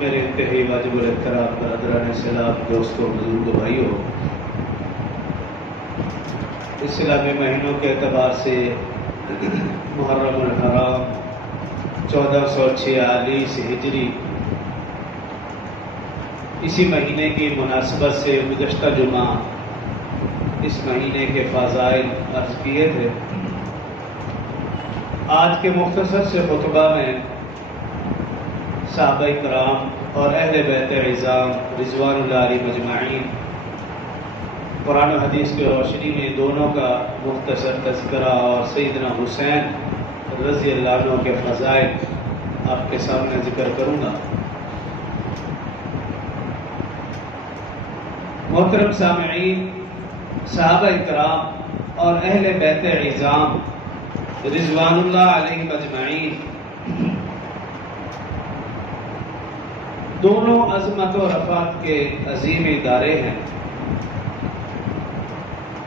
میرے انتہائی واجب الاحترام برادران اسلام، دوستوں، بزرگوں، بھائیوں، اسلامی مہینوں کے اعتبار سے محرم الحرام 1446 ہجری، اسی مہینے کی مناسبت سے گزشتہ جمعہ اس مہینے کے فضائل عرض کیے تھے۔ آج کے مختصر سے خطبہ میں صحابہ کرام اور اہل بیت عظام رضوان اللہ علیہم اجمعین قرآن و حدیث کی روشنی میں دونوں کا مختصر تذکرہ اور سیدنا حسین رضی اللہ عنہ کے فضائل آپ کے سامنے ذکر کروں گا۔ محترم سامعین، صحابہ کرام اور اہل بیت عظام رضوان اللہ علیہم اجمعین دونوں عظمت و رفعت کے عظیم ادارے ہیں۔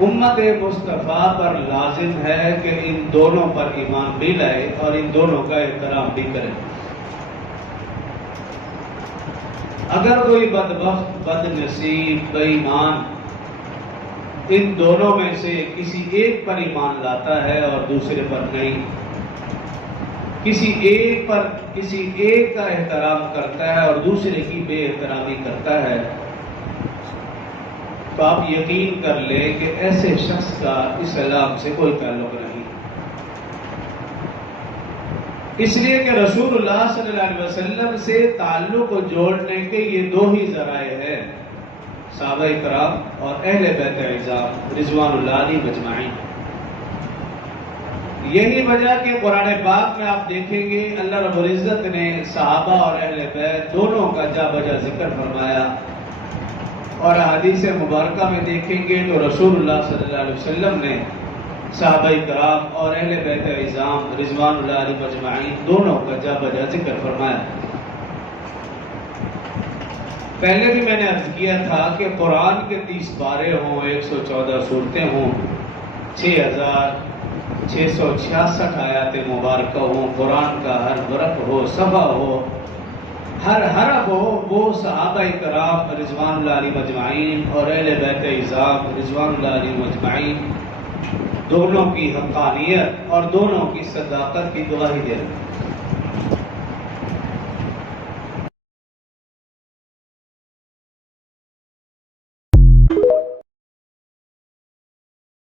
امت مصطفیٰ پر لازم ہے کہ ان دونوں پر ایمان بھی لائے اور ان دونوں کا احترام بھی کرے۔ اگر کوئی بدبخت، بد نصیب، بے ایمان ان دونوں میں سے کسی ایک پر ایمان لاتا ہے اور دوسرے پر نہیں، کسی ایک کا احترام کرتا ہے اور دوسرے کی بے احترامی کرتا ہے، تو آپ یقین کر لیں کہ ایسے شخص کا اسلام سے کوئی تعلق نہیں۔ اس لیے کہ رسول اللہ صلی اللہ علیہ وسلم سے تعلق جوڑنے کے یہ دو ہی ذرائع ہیں، صحابہ کرام اور اہل بیت عظام رضوان اللہ علیہم اجمعین۔ یہی وجہ کہ قرآن پاک میں آپ دیکھیں گے اللہ رب العزت نے صحابہ اور اہل بیت دونوں کا جا بجا ذکر فرمایا، اور حدیث مبارکہ میں دیکھیں گے تو رسول اللہ صلی اللہ علیہ وسلم نے صحابہ کرام اور اہل بیت عظام رضوان اللہ علیہم اجمعین دونوں کا جا بجا ذکر فرمایا۔ پہلے بھی میں نے عرض کیا تھا کہ قرآن کے 30 پارے ہوں، 114 صورتیں ہوں، 6666 آیات مبارکہ ہوں، قرآن کا ہر ورق ہو، صفحہ ہو، ہر حرف ہو، وہ صحابہ کرام رضوان اللہ علیہم اجمعین اور اہل بیت عظام رضوان اللہ علیہم اجمعین دونوں کی حقانیت اور دونوں کی صداقت کی گواہی دے رہے ہیں۔